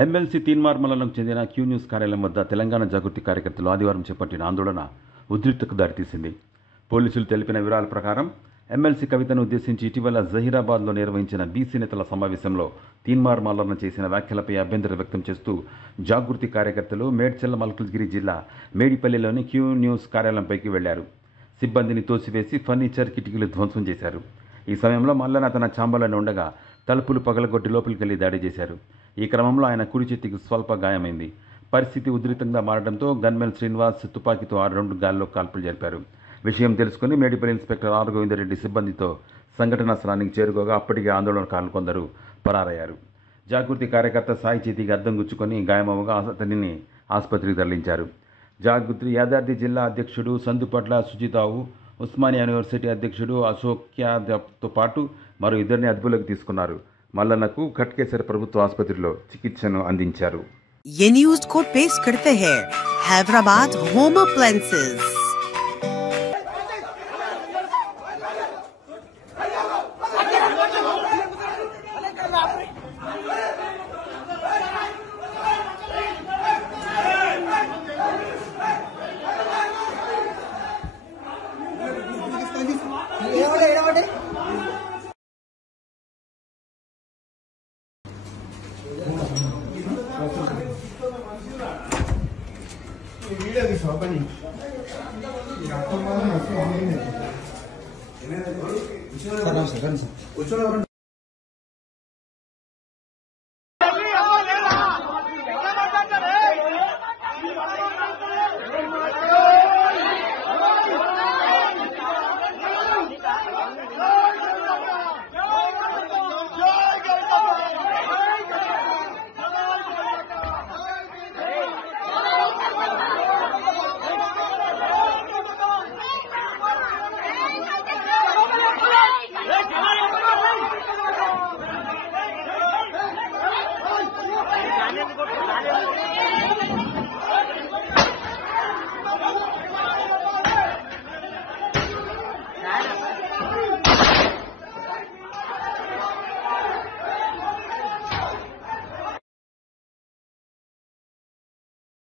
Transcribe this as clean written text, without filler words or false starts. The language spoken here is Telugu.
ఎమ్మెల్సీ తీన్మార్ మండలంకు చెందిన క్యూ న్యూస్ కార్యాలయం వద్ద తెలంగాణ జాగృతి కార్యకర్తలు ఆదివారం చేపట్టిన ఆందోళన ఉద్రిక్తతకు దారితీసింది. పోలీసులు తెలిపిన వివరాల ప్రకారం ఎమ్మెల్సీ కవితను ఉద్దేశించి ఇటీవల జహీరాబాద్లో నిర్వహించిన బీసీ నేతల సమావేశంలో తీన్మార్ మండలం చేసిన వ్యాఖ్యలపై అభ్యంతరం వ్యక్తం చేస్తూ జాగృతి కార్యకర్తలు మేడ్చల్ మల్కజ్గిరి జిల్లా మేడిపల్లిలోని క్యూ న్యూస్ కార్యాలయంపైకి వెళ్లారు. సిబ్బందిని తోసివేసి ఫర్నిచర్ కిటికీలు ధ్వంసం చేశారు. ఈ సమయంలో మల్లన్న తన చాంబర్లోనే ఉండగా తలుపులు పగలగొట్టి లోపలికెళ్లి దాడి చేశారు. ఈ క్రమంలో ఆయన కుడి చేతికి స్వల్ప గాయమైంది. పరిస్థితి ఉధృతంగా మారడంతో గన్మెన్ శ్రీనివాస్ తుపాకీతో 6 గాల్లో కాల్పులు జరిపారు. విషయం తెలుసుకుని మేడిపల్లి ఇన్స్పెక్టర్ ఆర్ గోవిందరెడ్డి సిబ్బందితో సంఘటనా స్థలానికి చేరుకోగా అప్పటికే ఆందోళనకారులు కొందరు పరారయ్యారు. జాగృతి కార్యకర్త సాయి చేతికి అద్దం గుచ్చుకొని గాయమవగా అతనిని ఆసుపత్రికి తరలించారు. జాగృతి యాదాద్రి జిల్లా అధ్యక్షుడు సందుపట్ల సుజితావు, ఉస్మానియా యూనివర్సిటీ అధ్యక్షుడు అశోక్యాతో పాటు మరో 2 అదుపులోకి తీసుకున్నారు. మల్లన్నకు ఖట్కేసర్ ప్రభుత్వ ఆసుపత్రిలో చికిత్సను అందించారు. ये न्यूज को पेश करते हैं हैदराबाद होम अप्लायंसेज। వీడియో